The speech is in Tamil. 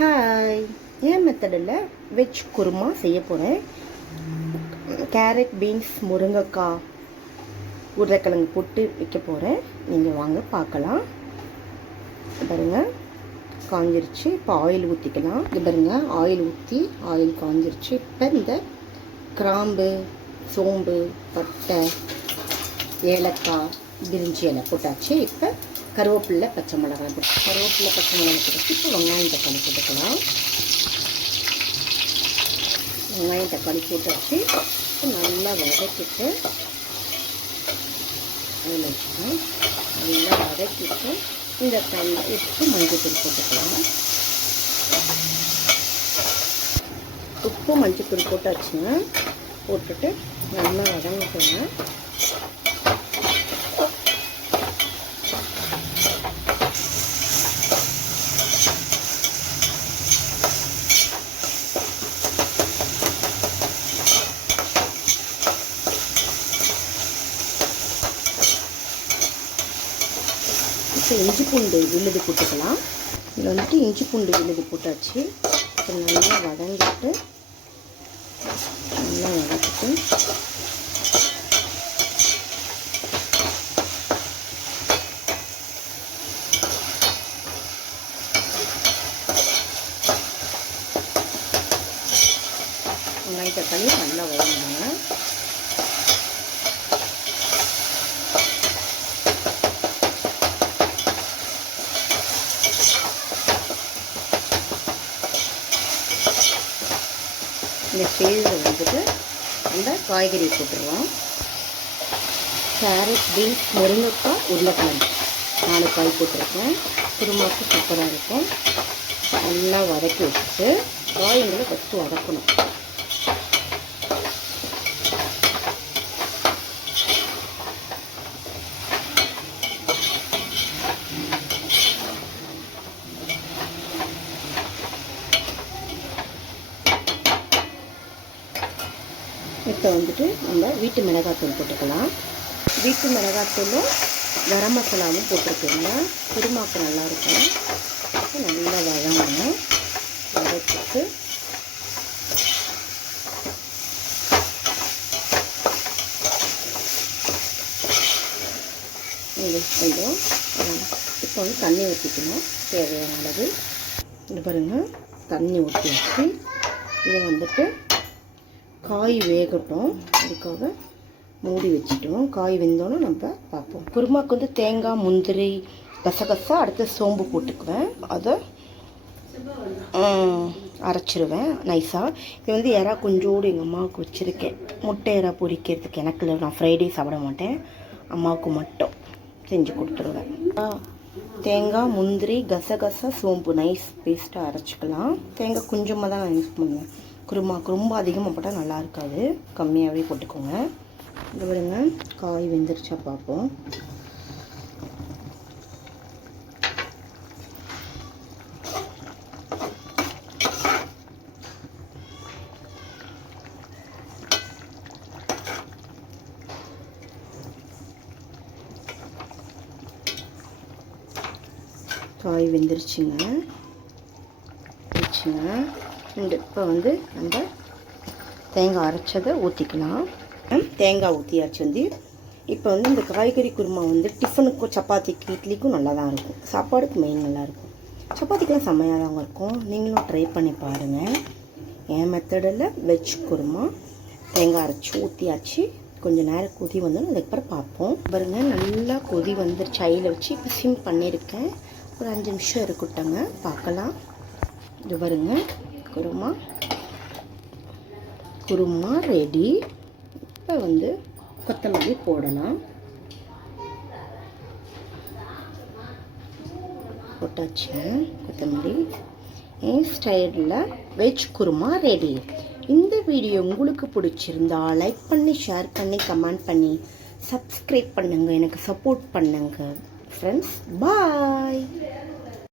ஹாய், என் மெத்தடில் வெஜ் குருமா செய்ய போகிறேன். கேரட், பீன்ஸ், முருங்கைக்காய், உருளைக்கிழங்கு போட்டு வைக்க போகிறேன். நீங்கள் வாங்க பார்க்கலாம். பாருங்கள், காஞ்சிருச்சு. இப்போ ஆயில் ஊற்றிக்கலாம். இது பாருங்கள், ஆயில் ஊற்றி ஆயில் காஞ்சிருச்சு. இப்போ இந்த கிராம்பு, சோம்பு, பட்டை, ஏலக்காய், பிரிஞ்சி இலை போட்டாச்சு. இப்போ கருவேப்பிலை, பச்சை மிளகாய் போட்டு இப்போ வெங்காயம் தக்காளி போட்டுக்கலாம். வெங்காயம் தக்காளி போட்டு வச்சு இப்போ நல்லா வதக்கிட்டு அதில் வச்சுக்கணும். நல்லா வதக்கிட்டு இந்த தண்ணி உப்பு, மஞ்சத்தூள் போட்டுக்கலாம். உப்பு, மஞ்சத்தூள் போட்டாச்சுங்க. போட்டுட்டு நல்லா வதங்கிக்கோங்க. இப்போ இஞ்சி பூண்டு விழுது போட்டுக்கலாம். இதில் வந்துட்டு இஞ்சி பூண்டு விழுது போட்டாச்சு. இப்போ நல்லா வதங்கிட்டு வெங்காய தக்காளி நல்லா வதங்குங்க. இந்த ஸ்டேஜில் வந்துட்டு அந்த காய்கறி போட்டுருவோம். கேரட், பீன்ஸ், முருங்கைக்காய், உருளைக்கிழங்கு 4 காய் போட்டிருக்கேன். குருமாக்கு சூப்பராக இருக்கும். நல்லா வதக்கி வச்சுட்டு காய்களை ஃபஸ்ட்டு வதக்கணும். இப்போ வந்துட்டு நம்ம வீட்டு மிளகாத்தூள் போட்டுக்கலாம். வீட்டு மிளகாத்தூளும் கரம் மசாலாவும் போட்டிருக்கோங்க. குருமாக்கு நல்லாயிருக்கும். நல்லா வதங்கணும். வதக்கிட்டு இது கொஞ்சம் இப்போ வந்து தண்ணி ஊற்றிக்கணும். தேவையான அளவு இது பாருங்கள், தண்ணி ஊற்றி வச்சு இதை வந்துட்டு காய் வேகட்டும். அதுக்காக மூடி வச்சுட்டோம். காய் வெந்தோன்னு நம்ம பார்ப்போம். குருமாக்கு வந்து தேங்காய், முந்திரி, கசகசா, அடுத்து சோம்பு போட்டுக்குவேன். அதை அரைச்சிருவேன் நைஸாக. இது வந்து எறா கொஞ்சோடு எங்கள் அம்மாவுக்கு வச்சுருக்கேன். முட்டை எறா பொரிக்கிறதுக்கு. எனக்கு இல்லை, நான் ஃப்ரைடே சாப்பிட மாட்டேன். அம்மாவுக்கு மட்டும் செஞ்சு கொடுத்துருவேன். தேங்காய், முந்திரி, கசகசா, சோம்பு நைஸ் பேஸ்ட்டாக அரைச்சிக்கலாம். தேங்காய் கொஞ்சமாக தான் நான் யூஸ் பண்ணுவேன். குருமாக்கு ரொம்ப அதிகமாக போட்டால் நல்லா இருக்காது, கம்மியாகவே போட்டுக்கோங்க. இது விடுங்க, காய் வெந்துருச்சா பார்ப்போம். காய் வெந்துருச்சுங்க. இப்போ வந்து நம்ம தேங்காய் அரைச்சதை ஊற்றிக்கலாம். தேங்காய் ஊற்றியாச்சு. வந்து இப்போ வந்து இந்த காய்கறி குருமா வந்து டிஃபனுக்கும், சப்பாத்திக்கு, இட்லிக்கும் நல்லா தான் இருக்கும். சாப்பாடுக்கு மெயின் நல்லாயிருக்கும். சப்பாத்திக்கெலாம் செம்மையாக தாங்க இருக்கும். நீங்களும் ட்ரை பண்ணி பாருங்கள். என் மெத்தடில் வெஜ் குருமா தேங்காய் அரைச்சி ஊற்றியாச்சு. கொஞ்சம் நேரம் கொதி வந்தோன்னு அதுக்கப்புறம் பார்ப்போம். பாருங்கள், நல்லா கொதி வந்துருச்சு. ஐயில் வச்சு இப்போ சிம் பண்ணியிருக்கேன். ஒரு 5 நிமிஷம் இருக்கட்டுங்க, பார்க்கலாம். இது பாருங்க, குருமா ரெடி. இப்போ வந்து கொத்தமல்லி போடலாம். போட்டாச்சு கொத்தமல்லி. என் ஸ்டைலில் வெஜ் குருமா ரெடி. இந்த வீடியோ உங்களுக்கு பிடிச்சிருந்தா லைக் பண்ணி, ஷேர் பண்ணி, கமெண்ட் பண்ணி, சப்ஸ்கிரைப் பண்ணுங்கள். எனக்கு சப்போர்ட் பண்ணுங்கள் ஃப்ரெண்ட்ஸ். பாய்.